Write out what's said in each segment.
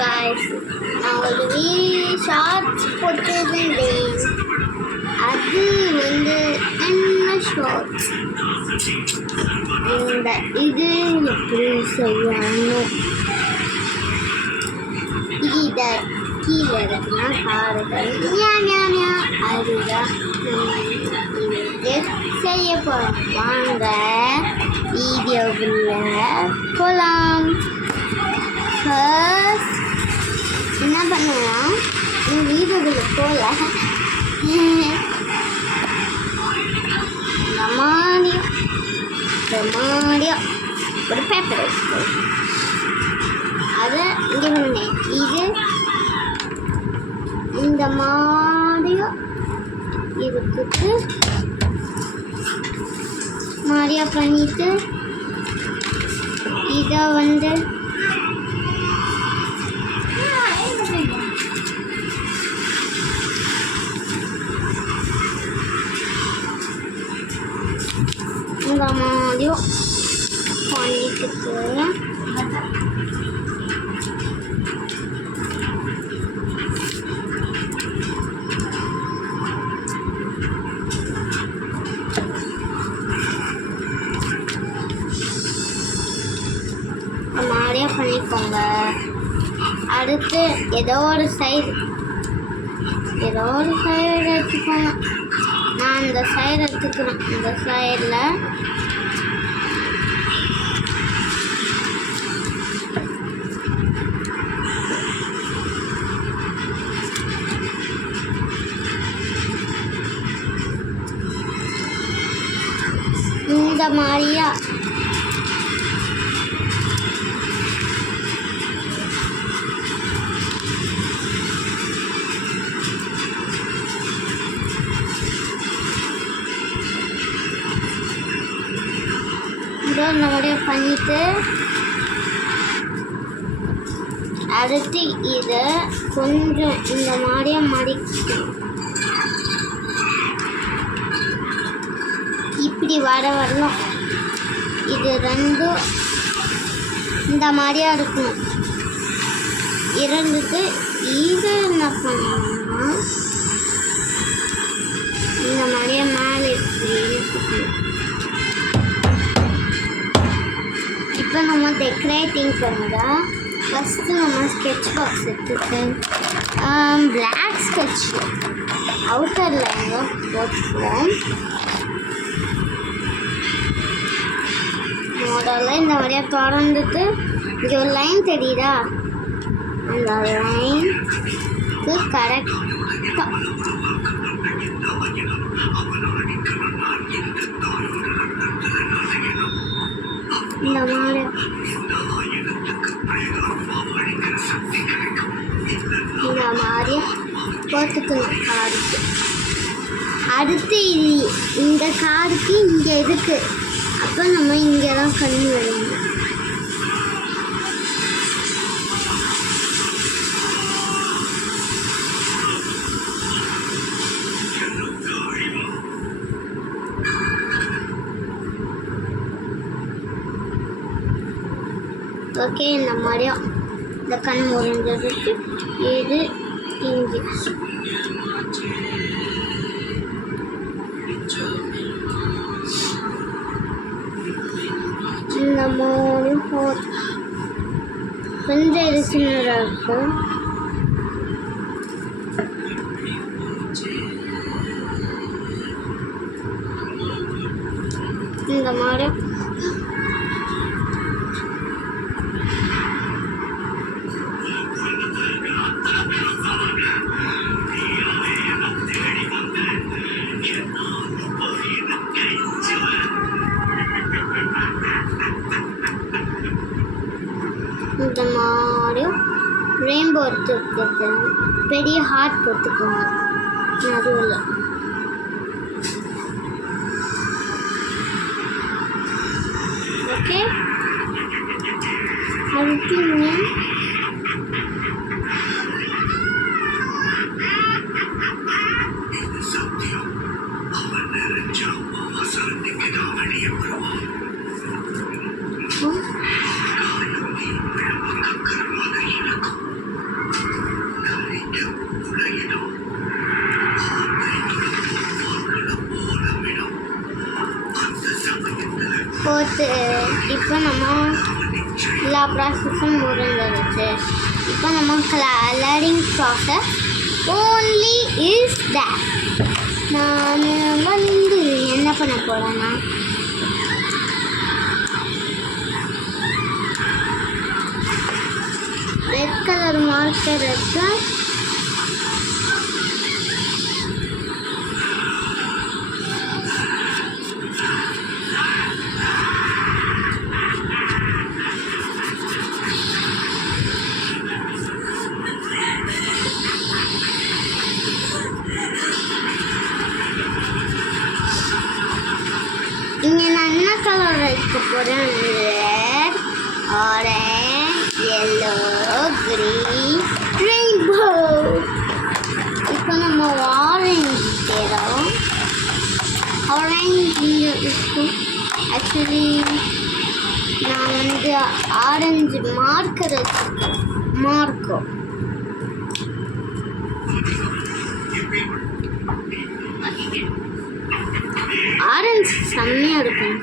Guys, நான் ஒரு shorts போட்டிருந்தேன். அது வந்து என்ன ஷார்ட்ஸ், இந்த இது எப்படி செய்யணும், இதை கீழே இருக்குன்னா பாருங்கள். அதுதான் இது செய்ய போகிறோம். வாங்க வீடியோவில் போகலாம். ஃபர்ஸ்ட் என்ன பண்ணுவோம், வீடியோவில் போகல மாடியம் ஒரு பேப்பர் வச்சுக்கோ. அதை இங்கே பண்ணேன். இது இந்த மாடியம் இருக்குது. மாடியா பண்ணிட்டு இதை வந்து இந்த மாதிரியும் பண்ணிக்கிட்டு மாதிரியா பண்ணிக்கோங்க. அடுத்து ஏதோ ஒரு சைடு எடுத்துக்கோங்க. நான் இந்த சைடு எடுத்துக்கிறேன். இந்த சைடில் இந்த மாதிரியா நம்மளுடைய பண்ணிட்டு அடுத்து இதை கொஞ்சம் இந்த மாதிரியா மடிக்கணும். இப்படி வரணும். இது ரெண்டும் இந்த மாதிரியா இருக்கணும். இருந்துட்டு இது என்ன பண்ணணும்னா இந்த மாதிரியா மேலே இருக்கணும். இப்போ நம்ம டெக்கரேட்டிங் பண்ணுறா. ஃபஸ்ட்டு நம்ம ஸ்கெட்ச் பாக்ஸ் எடுத்துட்டு பிளாக் ஸ்கெட்ச் அவுட்டர் லைனில் போட்டுக்குவோம். முதல்ல இந்த மாதிரியா திறந்துட்டு இங்கே ஒரு லைன் தெரியுதா, அந்த லைனுக்கு கரெக்டாக இந்த மாதிரி போட்டுக்கணும் காருக்கு. அடுத்து இந்த காருக்கு இங்கே இருக்கு. அப்போ நம்ம இங்கே தான் கண்ணு வரணும். ஓகே, இந்த மாதிரியா இந்த கண் முடிஞ்சதுக்கு இது இங்கே இந்த மாதிரி கொஞ்சம் இது சின்னதாக இருக்கும். இந்த மாதிரி இந்த மாதிரியும் ரெயின்போ எடுத்துக்கிறது. பெரிய ஹார்ட் போட்டுக்கோங்க நடுவில். ஓகே, அடுத்து இப்போ நம்ம எல்லா ப்ராசஸும் முடிஞ்சிருச்சு. இப்போ நம்ம colouring process only is that. நான் வந்து என்ன பண்ண போகிறேன்னா ரெட் கலர் மார்க்கர் எடுத்து இங்கே நான் என்ன கலர் வைக்க போகிறேன்? Red, orange, yellow, green, rainbow. இப்போ நம்ம ஆரஞ்சு தேடும். ஆரஞ்சு இங்கே இருக்கும். ஆக்சுவலி நான் வந்து ஆரஞ்சு மார்க்கர் வச்சுருக்கேன். மார்க்கோ ஆரஞ்சு செம்மையாக இருக்கும்.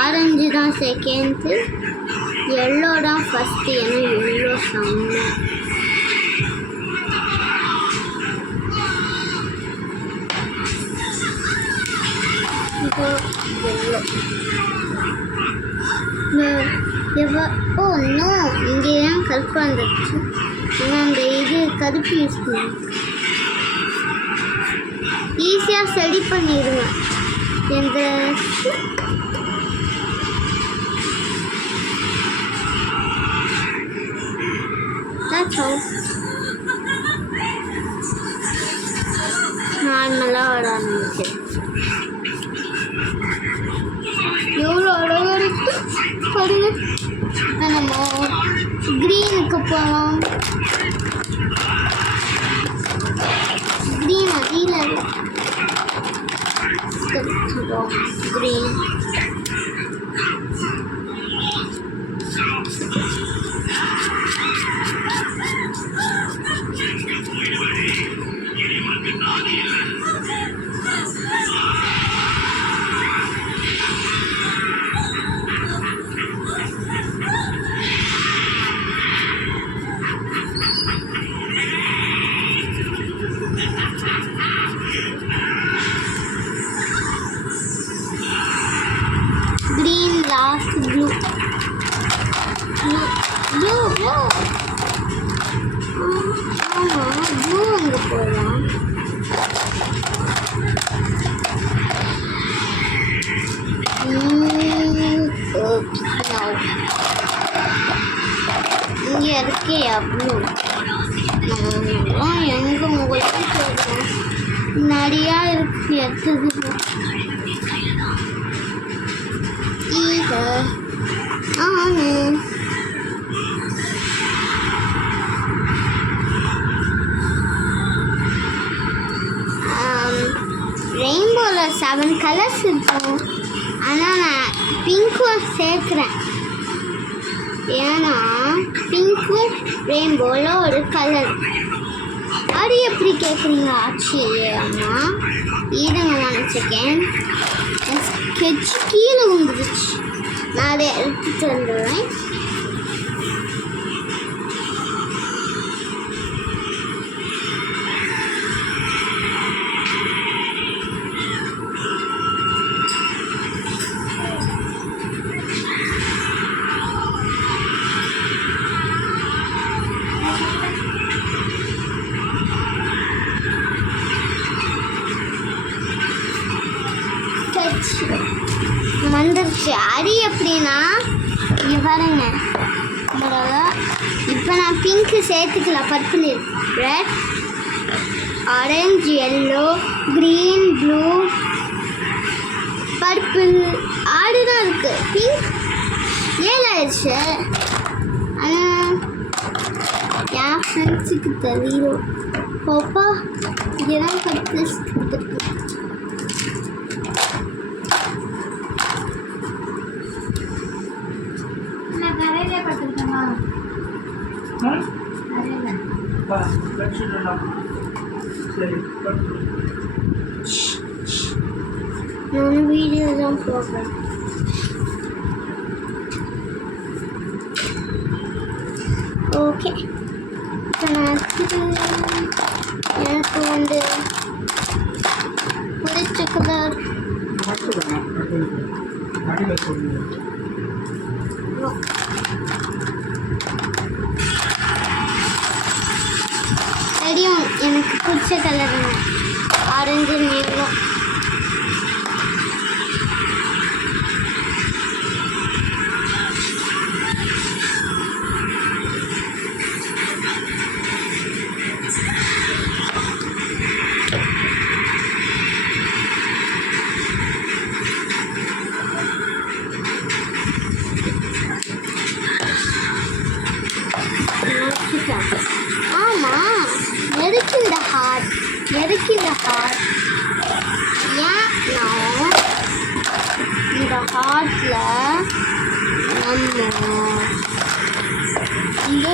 ஆரஞ்சு தான் செகண்டு, எல்லோ தான் ஃபஸ்ட்டு. ஏன்னா எல்லோ செம்ம. எல்லோ ஓ நோ, இங்கே தான் கருப்பு வந்துடுச்சு. ஏன்னா அந்த இது கருப்பு யூஸ் பண்ணி ஈஸியாக ஸ்டடி பண்ணிடுவேன். எந்த நார்மலாக வர ஆரம்பிச்சு. எவ்வளோ அழகாக இருக்கு பாருங்க. இப்போ நம்ம க்ரீனுக்கு போகலாம். க்ரீன் அதில் green. Last blue. Blue. Blue அங்கே போகலாம். இங்கே இருக்கியா ப்ளூ? எங்கே உங்களுக்கு போகலாம்? நிறையா இருக்கு. எடுத்தது ரெயின்போவில் 7 கலர்ஸ் இருக்கும். ஆனால் நான் பிங்க்கும் சேர்க்குறேன். ஏன்னா பிங்க்கும் ரெயின்போவில் ஒரு கலர். அது எப்படி கேட்குறீங்க? ஆச்சரியமா இருங்க நினச்சிக்கேன். ஸ்கெட்ச் கீழே வந்துடுச்சு. நான் அதை எடுத்துட்டு வந்துடுவேன். வந்துருச்சு. அது எப்படின்னா இங்கே பாருங்க. இப்போ நான் பிங்க்கு சேர்த்துக்கலாம். Purple, red, orange, yellow, green, blue, purple. ஆடு தான் இருக்குது. பிங்க் 7 ஆயிடுச்சு. ஆனால் என் ஃப்ரெண்ட்ஸுக்கு தெரியும். பாப்பா இங்கே தான் பர்பிள்ஸ் கொடுத்துருக்கு. நான் வீடியோ தான் போடுறேன். ஓகே எனக்கு வந்து பிடிச்ச கலர் தெரியும் எனக்கு பிடிச்ச கலர் ஆரஞ்சு நீளம். ஆமாம் எதுக்கு இந்த ஹார்ட் ஏன் நான் இந்த ஹார்ட்டில் நம்ம இந்த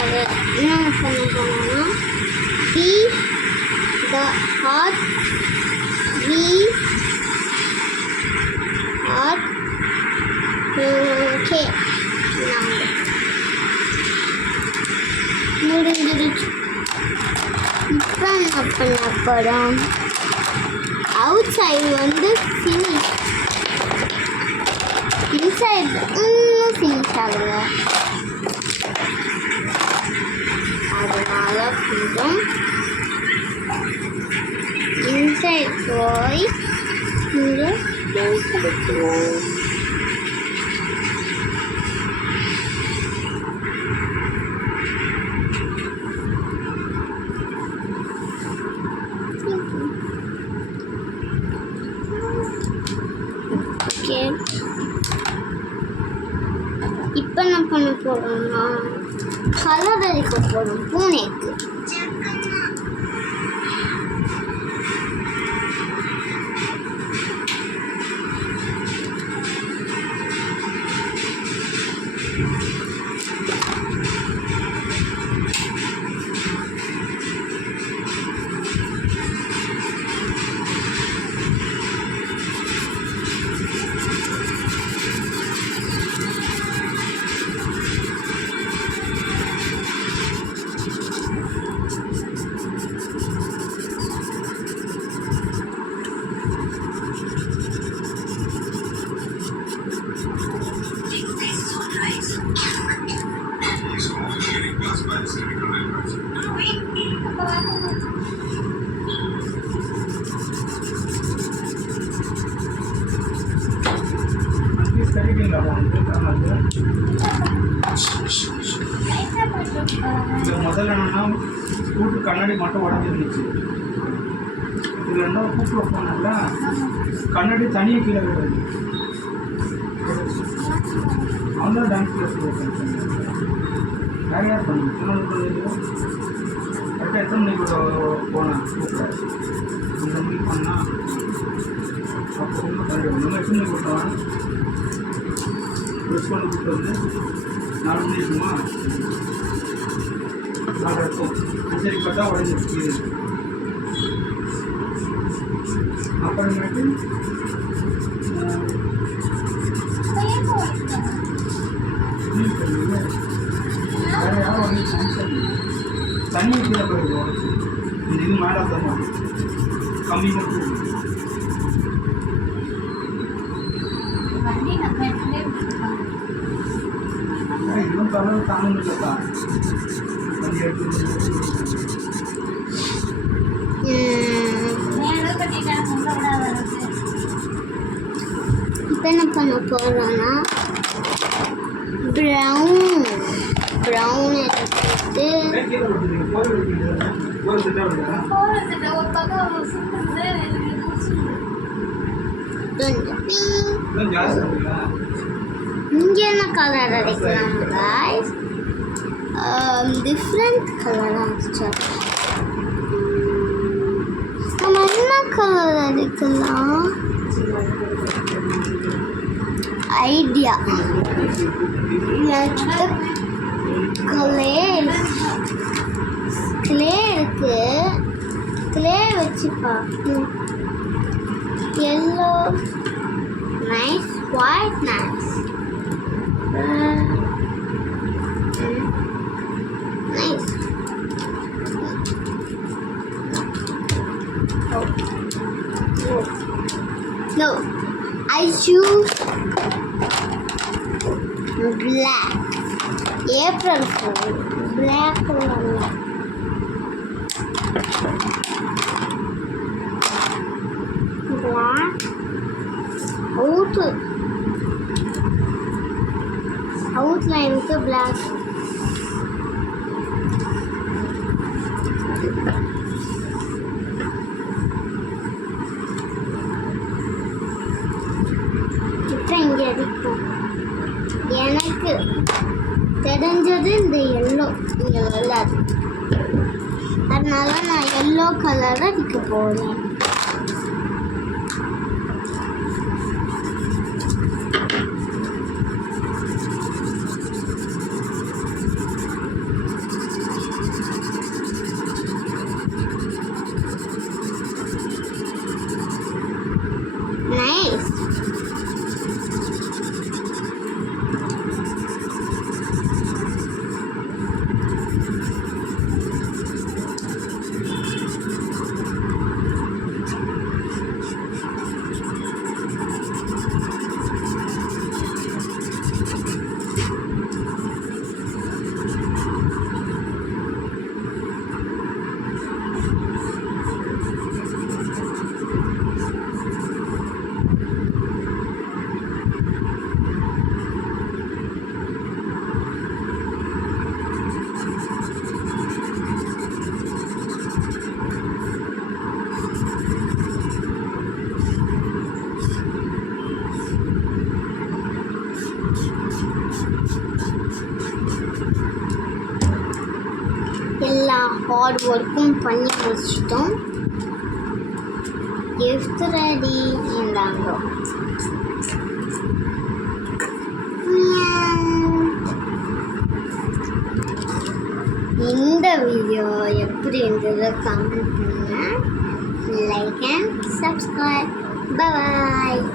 அதை என்ன பண்ண போனோம்னா the heart we are okay முடிஞ்சிருச்சு. இப்போ என்ன பண்ண போகிறோம்? அவுட் சைடு வந்து ஃபினிஷ், இன்சைடு இன்னும் ஃபினிஷ் ஆகல. அதனால கொஞ்சம் இன்சைட் போய் இங்கே கொடுத்துருவோம். ஓகே இப்போ என்ன பண்ண போகிறோம்னா கலர் அடிக்க போகிறோம் பூனைக்கு. முதல்ல என்னன்னா கூட்டு கண்ணாடி மட்டும் உடஞ்சிருந்துச்சு. இது ரெண்டாவது கூட்டு வைப்பாங்கல்ல கண்ணாடி தனியாக கீழே வருது. அவன் டான்ஸ் கிளாஸ் யார் யார் பண்ணுங்க கரெக்டாக எத்தனை மணிக்கு போனேன் கூப்பிட 2 மணிக்கு பண்ணால் அப்போ ரொம்ப கரெக்டாக நம்ம எத்தனை மணிக்கு கொடுத்தவன் ட்ரெஸ் பண்ணி கூப்பிட்டு வந்து 4 மணி இருக்குமா 4 இருக்கும். சரி பார்த்தா உடஞ்சிருக்கு. அப்புறமேட்டு வேறு யாரும் வந்து தண்ணி கீழே போயிடுது உடச்சு. இந்த இது மேலே தான் கம்மி மட்டும் இன்னும் கலர் தாங்க முடியலப்பா. வண்டி எடுத்து இப்போ என்ன பண்ண போகிறோன்னா ப்ரௌன் எடுத்துட்டு இங்கே என்ன கலர் அடிக்கலாம் guys? டிஃப்ரெண்ட் கலர் ஆச்சு. நம்ம என்ன கலர் அடிக்கலாம்? ஐடியா கிளே இருக்கு. கிளே வச்சு பார்க்கணும். Yellow nice. quite nice. Nice. Oh. No, I choose black. April Fool. Black color. Black. Outline to black. இங்க இருக்கும். எனக்கு தெரிஞ்சது இந்த எல்லோ இங்க வராது, அதனால நான் எல்லோ கலர் அடிக்க போறேன். Nice. எல்லா ஹார்ட் ஒர்க்கும் பண்ணி முடிச்சிட்டோம். gift ரெடி இருந்தாங்க. இந்த வீடியோ எப்படி இருந்தது கமெண்ட் பண்ணுங்க. Like and subscribe. பாய்.